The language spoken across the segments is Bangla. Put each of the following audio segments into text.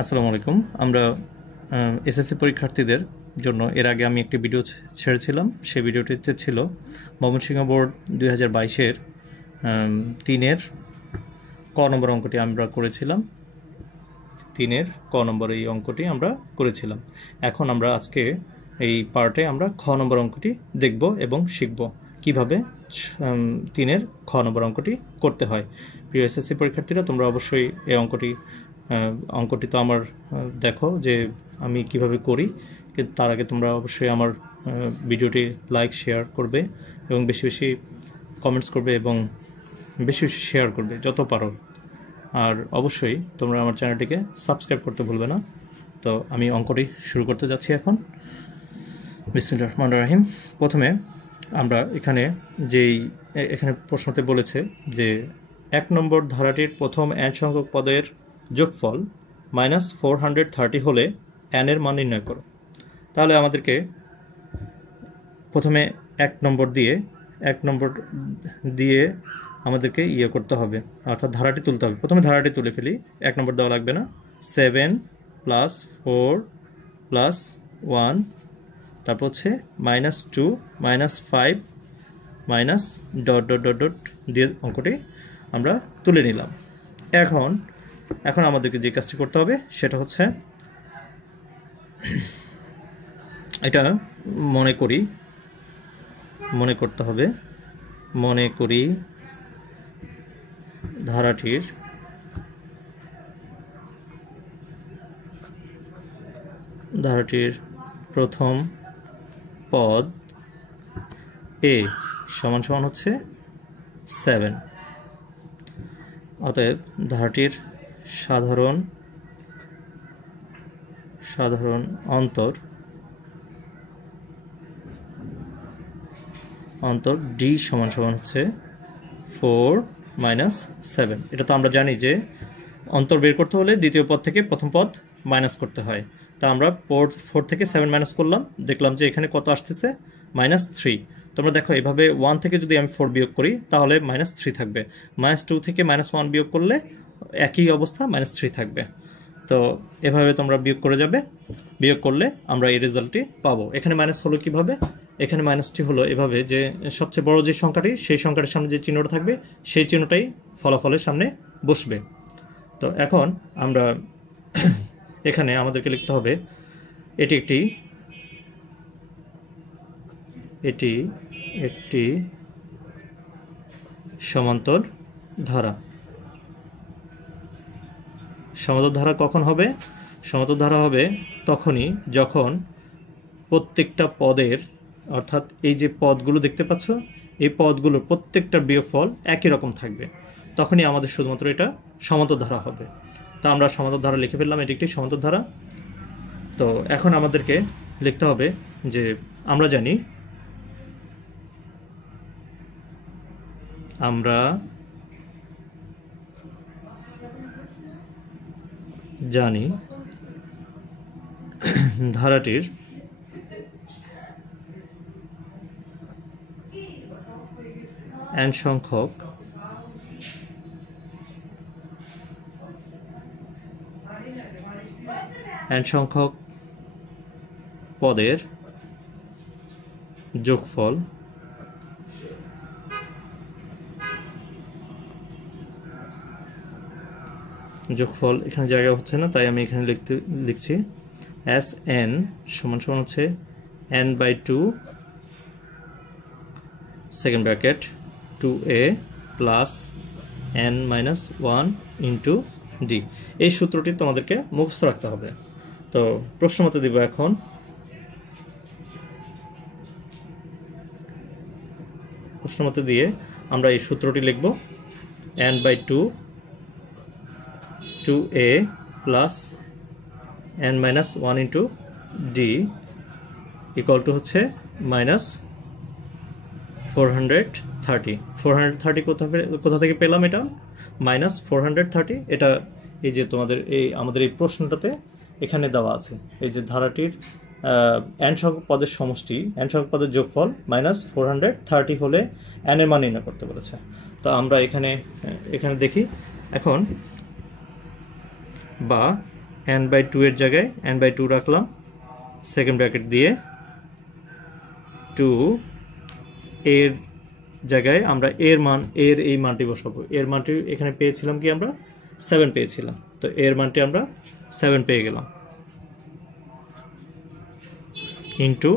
আসসালামু আলাইকুম। আমরা এসএসসি পরীক্ষার্থীদের জন্য এর আগে আমি একটি ভিডিও ছেড়েছিলাম। সেই ভিডিওটিতে ছিল ময়মনসিংহ বোর্ড 2022-এর 3-এর ক নম্বর অঙ্কটি আমরা করেছিলাম। 3-এর ক নম্বর এই অঙ্কটি আমরা করেছিলাম। এখন আমরা আজকে এই পার্টে আমরা খ নম্বর অঙ্কটি দেখব এবং শিখব কিভাবে 3-এর খ নম্বর অঙ্কটি করতে হয়। প্রিয় এসএসসি পরীক্ষার্থীরা, তোমরা অবশ্যই এই অঙ্কটি তো আমার দেখো যে আমি কিভাবে করি, কিন্তু তার আগে তোমরা অবশ্যই আমার ভিডিওটি লাইক শেয়ার করবে এবং বেশি বেশি কমেন্টস করবে এবং বেশি বেশি শেয়ার করবে যত পারো। আর অবশ্যই তোমরা আমার চ্যানেলটিকে সাবস্ক্রাইব করতে ভুলবে না। তো আমি অঙ্কটি শুরু করতে যাচ্ছি এখন। বিসমিল্লাহির রহমানির রহিম। প্রথমে আমরা এখানে প্রশ্নতে বলেছে যে 1 নম্বর ধারাটির প্রথম n সংখ্যক পদের যোগফল -430 হলে n এর মান নির্ণয় করো। তাহলে আমাদেরকে প্রথমে 1 নম্বর দিয়ে আমাদেরকে করতে হবে, অর্থাৎ ধারাটি তুলতে হবে। প্রথমে ধারাটি তুলে ফেলি। 1 নম্বর দেওয়া লাগবে না। 7 + 4 + 1, তারপর হচ্ছে -2 -5 দিয়ে অঙ্কটি আমরা তুলে নিলাম। এখন আমাদেরকে যে কাজটি করতে হবে সেটা হচ্ছে এটা মনে করতে হবে। মনে করি ধারাটির প্রথম পদ a সমান হচ্ছে 7। অতএব ধারাটির সাধারণ অন্তর d সমান হচ্ছে 4 - 7। এটা তো আমরা জানি যে অন্তর বের করতে হলে দ্বিতীয় পদ থেকে প্রথম পদ মাইনাস করতে হয়। তা আমরা 4 থেকে 7 মাইনাস করলাম, দেখলাম যে এখানে কত আসতেছে -3। তোমরা দেখো এভাবে 1 থেকে যদি আমি 4 বিয়োগ করি তাহলে -3 থাকবে। -2 থেকে -1 বিয়োগ করলে একই অবস্থা, -3 থাকবে। তো এভাবে তোমরা বিয়োগ করে যাবে। বিয়োগ করলে আমরা এই রেজাল্টটি পাবো। এখানে মাইনাস হলো কিভাবে? এখানে মাইনাসটি হলো এভাবে যে সবচেয়ে বড় যে সংখ্যাটি, সেই সংখ্যাটির সামনে যে চিহ্নটা থাকবে সেই চিহ্নটাই ফলাফলের সামনে বসবে। তো এখন আমরা এখানে আমাদেরকে লিখতে হবে এটি একটি সমান্তর ধারা। সমান্তর ধারা কখন হবে? সমান্তর ধারা হবে তখনই যখন প্রত্যেকটা পদের, অর্থাৎ এই যে পদগুলো দেখতে পাচ্ছ, এই পদগুলোর প্রত্যেকটা বিয়োগফল একই রকম থাকবে, তখনই আমাদের শুধুমাত্র এটা সমান্তর ধারা হবে। তা আমরা সমান্তর ধারা লিখে ফেললাম, এটি একটি সমান্তর ধারা। তো এখন আমাদেরকে লিখতে হবে যে আমরা জানি ধারাটির n সংখ্যক পদের যোগফল এখানে জায়গা হচ্ছে না, তাই আমি এখানে লিখছি Sn সমান হচ্ছে n/2 second bracket 2a plus n-1 into d। এই সূত্রটি তোমাদেরকে মুখস্থ রাখতে হবে। তো প্রশ্ন মতে দিব। এখন প্রশ্ন মতে দিয়ে আমরা এই সূত্রটি লিখব। n/2 2a plus n-1 into d equal to হচ্ছে -430। 430 কোথা থেকে পেলাম? এটা -430। এটা এই যে আমাদের এই প্রশ্নটাতে এখানে দেওয়া আছে। এই যে ধারাটির n সংখ্যক পদের সমষ্টি, n সংখ্যক পদের যোগফল -430 হলে n এর মান নির্ণয় করতে বলেছে। তো আমরা এখানে দেখি এখন, বা n/2 এর জায়গায় n/2 রাখলাম, সেকেন্ড ব্র্যাকেট দিয়ে 2 এর জায়গায় আমরা এর এই মানটি বসাবো। এর মানটি এখানে পেয়েছিলাম কি আমরা 7 পেয়েছিলাম, তো এর মানটি আমরা 7 পেয়ে গেলাম, ইন্টু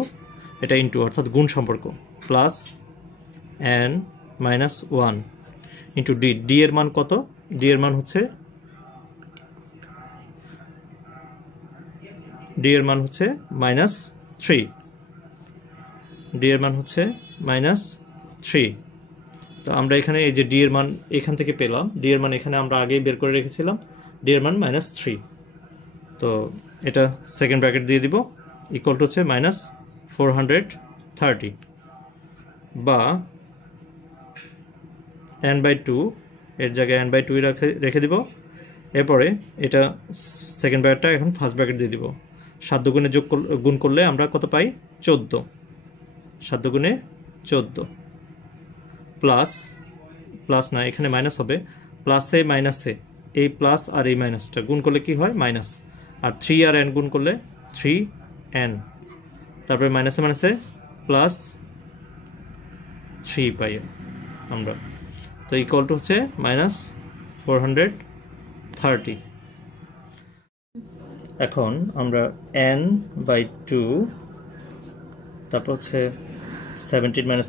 এটা ইন্টু অর্থাৎ গুণ সম্পর্ক প্লাস n-1 ইন্টু ডি এর মান কত? ডি এর মান হচ্ছে -3, ডি এর মান হচ্ছে -3। তো আমরা এখানে এই যে ডি এর মান এখান থেকে পেলাম, ডি এর মান এখানে আমরা আগেই বের করে রেখেছিলাম, ডি এর মান -3। তো এটা সেকেন্ড ব্র্যাকেট দিয়ে দিব, ইকুয়াল টু হচ্ছে -430 বা n/2 এর জায়গায় n/2 রেখে দিব। এরপরে এটা সেকেন্ড ব্র্যাকেটটা এখন ফার্স্ট ব্র্যাকেট দিয়ে দিব। 7 দুগুণে গুণ করলে আমরা কত পাই? 14। 7 দুগুণে 14 প্লাস না, এখানে মাইনাস হবে, প্লাসে মাইনাসে এই প্লাস আর এই মাইনাসটা গুণ করলে কি হয়? মাইনাস। আর 3 আর n গুণ করলে 3n, তারপরে মাইনাসে মাইনাসে প্লাস 3 পাই আমরা। তো ইকুয়াল টু হচ্ছে -430। এখন আমরা n/2 তারপর হচ্ছে 17-3n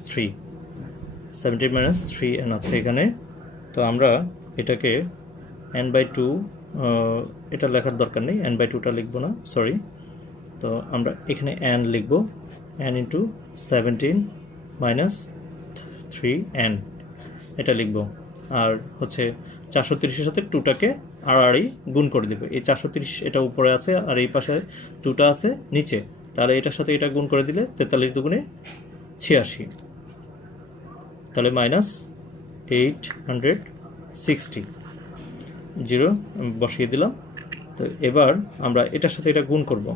আছে এখানে। তো আমরা এটাকে n/2 এটা লেখার দরকার নেই, n/2টা লিখবো না, সরি। তো আমরা এখানে n লিখব, n ইন্টু 17-3n এটা লিখব। আর হচ্ছে 430-এর সাথে 2টাকে আড়াআড়ি গুণ করে দেবে। এই 430 এটা উপরে আছে আর এই পাশে 2টা আছে নিচে, তাহলে এটার সাথে এটা গুণ করে দিলে 43 দুগুণে 86, তাহলে -860 জিরো বসিয়ে দিলাম। তো এবার আমরা এটার সাথে এটা গুণ করব,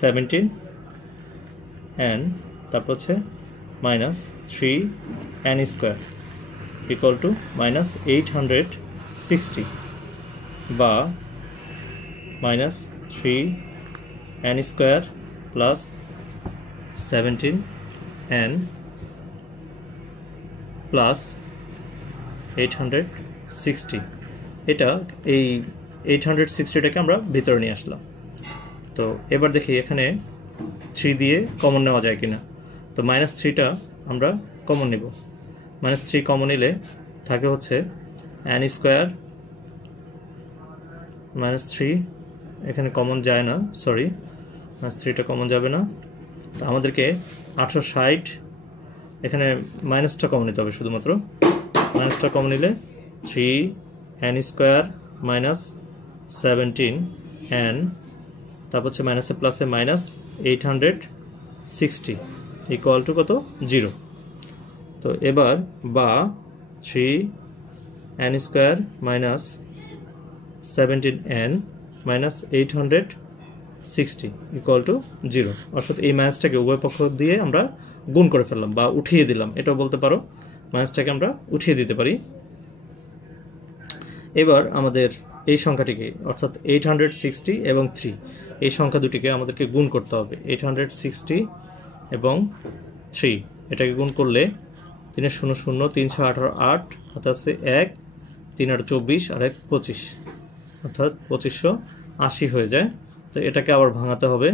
17n তারপর হচ্ছে -3n² ইকুয়াল টু -860 বা -3n² প্লাস 17n প্লাস 860। এটা এই 860টাকে আমরা ভিতরে নিয়ে আসলাম। তো এবার দেখি এখানে 3 দিয়ে কমন নেওয়া যায় কিনা। তো -3টা আমরা কমন নেব, -3 কমন নিলে থাকে হচ্ছে n² -3 এখানে কমন যায় না, সরি, -3টা কমন যাবে না। তো আমাদেরকে 860 এখানে মাইনাসটা কমন নিতে হবে, শুধুমাত্র মাইনাসটা কমন নিলে 3n² -17n তারপর হচ্ছে মাইনাসে প্লাসে -860 ইকুয়াল টু কত? 0। তো এবার বা 3n² -17n -860 ইকুয়াল টু 0, অর্থাৎ এই মাইনাসটাকে উভয় পক্ষ দিয়ে আমরা গুণ করে ফেললাম বা উঠিয়ে দিলাম, এটাও বলতে পারো। মাইনাসটাকে আমরা উঠিয়ে দিতে পারি। এবার আমাদের এই সংখ্যাটিকে অর্থাৎ 860 এবং 3 এই সংখ্যা দুটিকে আমাদেরকে গুণ করতে হবে। 860 এবং 3 এটাকে গুণ করলে 3 0 0 3 6 18 8 হাতে আছে 1 3 8 24 আর 1 25, অর্থাৎ 2580 হয়ে যায়। তো এটাকে আবার ভাঙাতে হবে,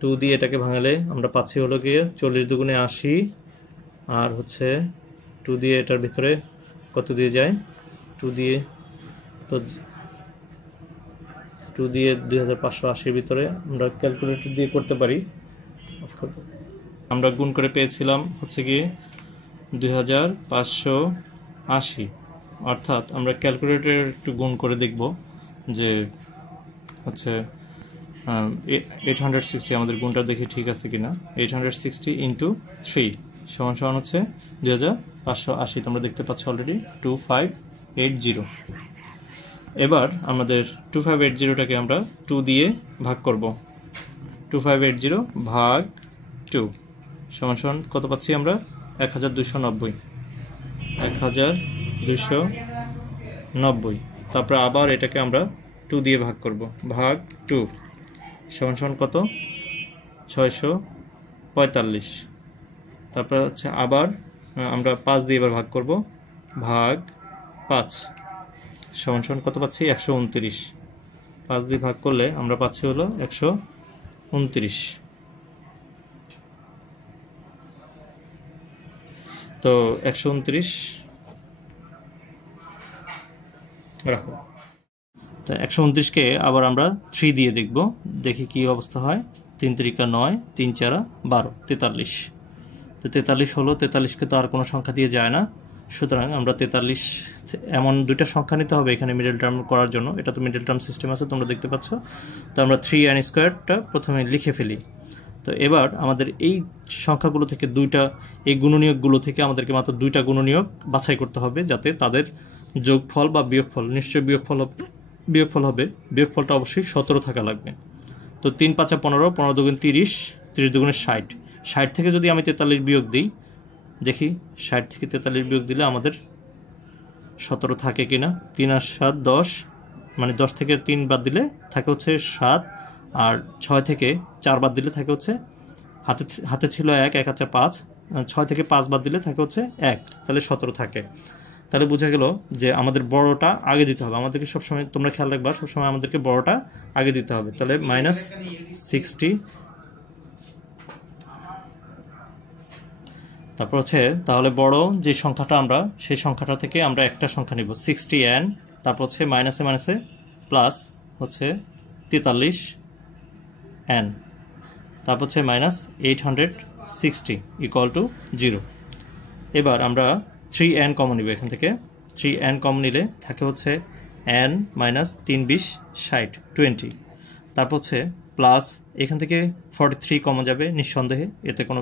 2 দিয়ে এটাকে ভাঙালে আমরা পাচ্ছি হলো গিয়ে 40 দুগুণে 80 আর হচ্ছে 2 দিয়ে এটার ভিতরে কত দিয়ে যায়? 2 দিয়ে তো 2 দিয়ে 2580 ভিতরে আমরা ক্যালকুলেটর দিয়ে করতে পারি। আমরা গুণ করে পেয়েছিলাম হচ্ছে গিয়ে 2580, অর্থাৎ আমরা ক্যালকুলেটর একটু গুণ করে দেখব যে হচ্ছে 860 আমাদের গুণটা দেখি ঠিক আছে কিনা। 860 ইন্টু 3 সমান সমান হচ্ছে 2580, তোমরা দেখতে পাচ্ছ অলরেডি 2580। এবার আমাদের 2580টাকে আমরা 2 দিয়ে ভাগ করব। 2580 ভাগ 2 সমান সমান কত পাচ্ছি আমরা? 1290। 1290। তারপরে আবার এটাকে আমরা 2 2 দিয়ে ভাগ করব, ভাগ 2 সমান সমান কত? 645। তারপর হচ্ছে আবার আমরা 5 দিয়ে এবার ভাগ করব, ভাগ 5 সমান সমান কত পাচ্ছি? 129। 5 দিয়ে ভাগ করলে আমরা পাচ্ছি হলো 129। তো 129 রাখো। তো 129কে আবার আমরা 3 দিয়ে দেখব, দেখি কি অবস্থা হয়। 3 3 9, 3 4 12, 43। তো 43 হলো। 43কে তো আর কোনো সংখ্যা দিয়ে যায় না, সুতরাং আমরা 43 এমন দুইটা সংখ্যা নিতে হবে এখানে মিডল টার্ম করার জন্য। এটা তো মিডল টার্ম সিস্টেম আছে, তোমরা দেখতে পাচ্ছ। তো আমরা 3n² প্রথমে লিখে ফেলি। তো এবার আমাদের এই সংখ্যাগুলো থেকে এই গুণনীয়কগুলো থেকে আমাদেরকে মাত্র 2টা গুণনীয়ক বাছাই করতে হবে, যাতে তাদের যোগফল বা বিয়োগফল, নিশ্চয়ই বিয়োগফল হবে, বিয়োগফলটা অবশ্যই 17 থাকা লাগবে। তো 3 5 15, 15 দুগুণ 30, 30 দুগুণে 60। 60 থেকে যদি আমি 43 বিয়োগ দিই, দেখি 60 থেকে 43 বিয়োগ দিলে আমাদের 17 থাকে কিনা। 3 আর 7 10, মানে 10 থেকে 3 বাদ দিলে থাকে হচ্ছে 7, আর 6 থেকে 4 বাদ দিলে থাকে হচ্ছে হাতে ছিল 1, 1 আছে 5, 6 থেকে 5 বাদ দিলে থাকে হচ্ছে 1, তাহলে 17 থাকে। তাহলে বোঝা গেল যে আমাদের বড়টা আগে দিতে হবে। আমাদেরকে সবসময়, তোমরা খেয়াল রাখবা, সবসময় আমাদেরকে বড়টা আগে দিতে হবে। তাহলে -60, তারপর হচ্ছে তাহলে বড় যে সংখ্যাটা আমরা, সেই সংখ্যাটা থেকে আমরা একটা সংখ্যা নিব 60n, তারপর হচ্ছে মাইনাসে প্লাস হচ্ছে 43n, তারপর হচ্ছে -860 = 0। এবার আমরা 3n কমন নিব এখান থেকে। 3n কমন নিলে থাকে হচ্ছে n - 3 20 60 20, তারপর হচ্ছে প্লাস এখান থেকে 43 কমন যাবে নিঃসন্দেহে, এতে কোনো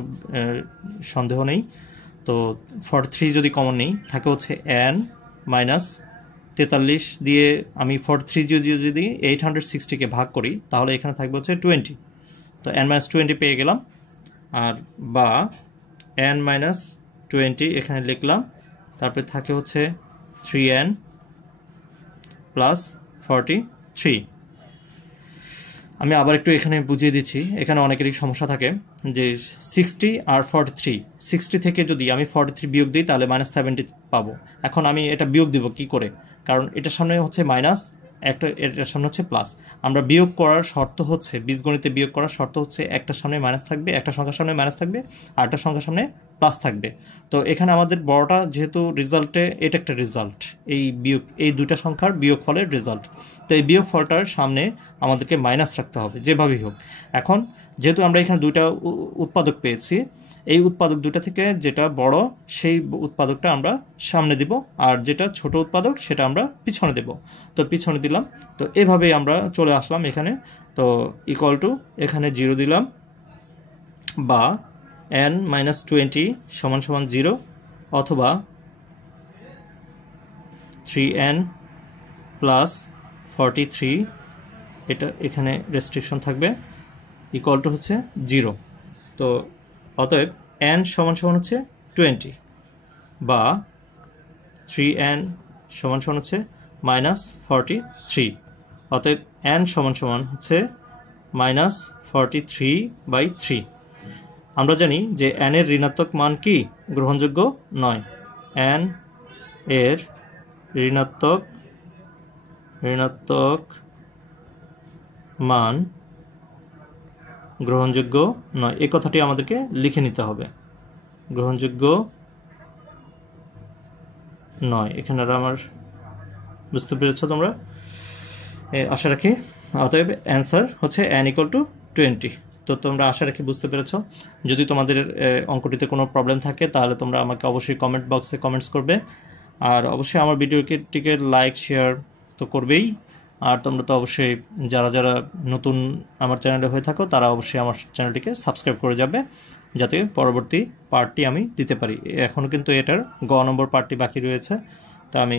সন্দেহ নেই। তো 43 যদি কমন নেই, থাকে হচ্ছে n - 43 দিয়ে আমি 43 যদি 860কে ভাগ করি, তাহলে এখানে থাকবে হচ্ছে 20। তো n - 20 পেয়ে গেলাম। আর বা n - 20 এখানে লিখলাম, তারপরে থাকে হচ্ছে 3n + 43। আমি আবার একটু এখানে বুঝিয়ে দিচ্ছি, এখানে অনেকেরই সমস্যা থাকে যে 60 আর 43, 60 থেকে যদি আমি 43 বিয়োগ দিই তাহলে -70 পাবো। এখন আমি এটা বিয়োগ দিব কি করে? কারণ এটার সামনে হচ্ছে মাইনাস, এটার সামনে হচ্ছে প্লাস। আমরা বিয়োগ করার শর্ত হচ্ছে, বীজগণিতে বিয়োগ করার শর্ত হচ্ছে একটার সামনে মাইনাস থাকবে, একটা সংখ্যার সামনে মাইনাস থাকবে, আর একটা সংখ্যার সামনে প্লাস থাকবে। তো এখানে আমাদের বড়টা যেহেতু রেজাল্টে, এটা একটা রেজাল্ট, এই দুটা সংখ্যার বিয়োগফলের রেজাল্ট। তো এই বিয়োগফলটার সামনে আমাদেরকে মাইনাস রাখতে হবে যেভাবেই হোক। এখন যেহেতু আমরা এখানে দুইটা উৎপাদক পেয়েছি, এই উৎপাদক দুটা থেকে যেটা বড় সেই উৎপাদকটা আমরা সামনে দিব, আর যেটা ছোট উৎপাদক সেটা আমরা পিছনে দেব। তো পিছনে দিলাম। তো এভাবেই আমরা চলে আসলাম এখানে। তো = এখানে 0 দিলাম, বা n - 20 = 0, অথবা 3n + 43, এটা এখানে রেস্ট্রিকশন থাকবে, হচ্ছে 0। তো অতএব n = হচ্ছে 20, বা 3n = হচ্ছে -43। অতএব n = হচ্ছে -43/3। আমরা জানি যে n এর ঋণাত্মক মান কি গ্রহণযোগ্য নয়। n এর ঋণাত্মক মান গ্রহণযোগ্য নয়, এই কথাটি আমাদেরকে লিখে নিতে হবে। গ্রহণযোগ্য নয়, এখানে আমার বুঝতে পেরেছ তোমরা, আশা রাখি। অতএব অ্যান্সার হচ্ছে n = 20। তো তোমরা আশা রাখি বুঝতে পেরেছ। যদি তোমাদের অঙ্কটিতে কোনো প্রবলেম থাকে তাহলে তোমরা আমাকে অবশ্যই কমেন্ট বক্সে কমেন্টস করবে, আর অবশ্যই আমার ভিডিওটিকে লাইক শেয়ার তো করবেই। আর তোমরা তো অবশ্যই যারা নতুন আমার চ্যানেলে হয়ে থাকো তারা অবশ্যই আমার চ্যানেলটিকে সাবস্ক্রাইব করে যাবে, যাতে পরবর্তী পার্টটি আমি দিতে পারি। এখনও কিন্তু এটার গ নম্বর পার্টটি বাকি রয়েছে। তা আমি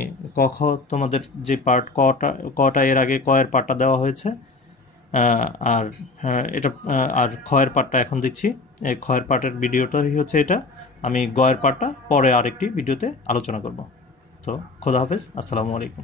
খ তোমাদের যে পার্ট কটা এর আগে ক এর পার্টটা দেওয়া হয়েছে, আর এটা আর খ এর পার্টটা এখন দিচ্ছি। এই খ এর পার্টের ভিডিওটাই হচ্ছে এটা। আমি গ এর পার্টটা পরে আরেকটি ভিডিওতে আলোচনা করব। তো খোদা হাফেজ, আসসালামু আলাইকুম।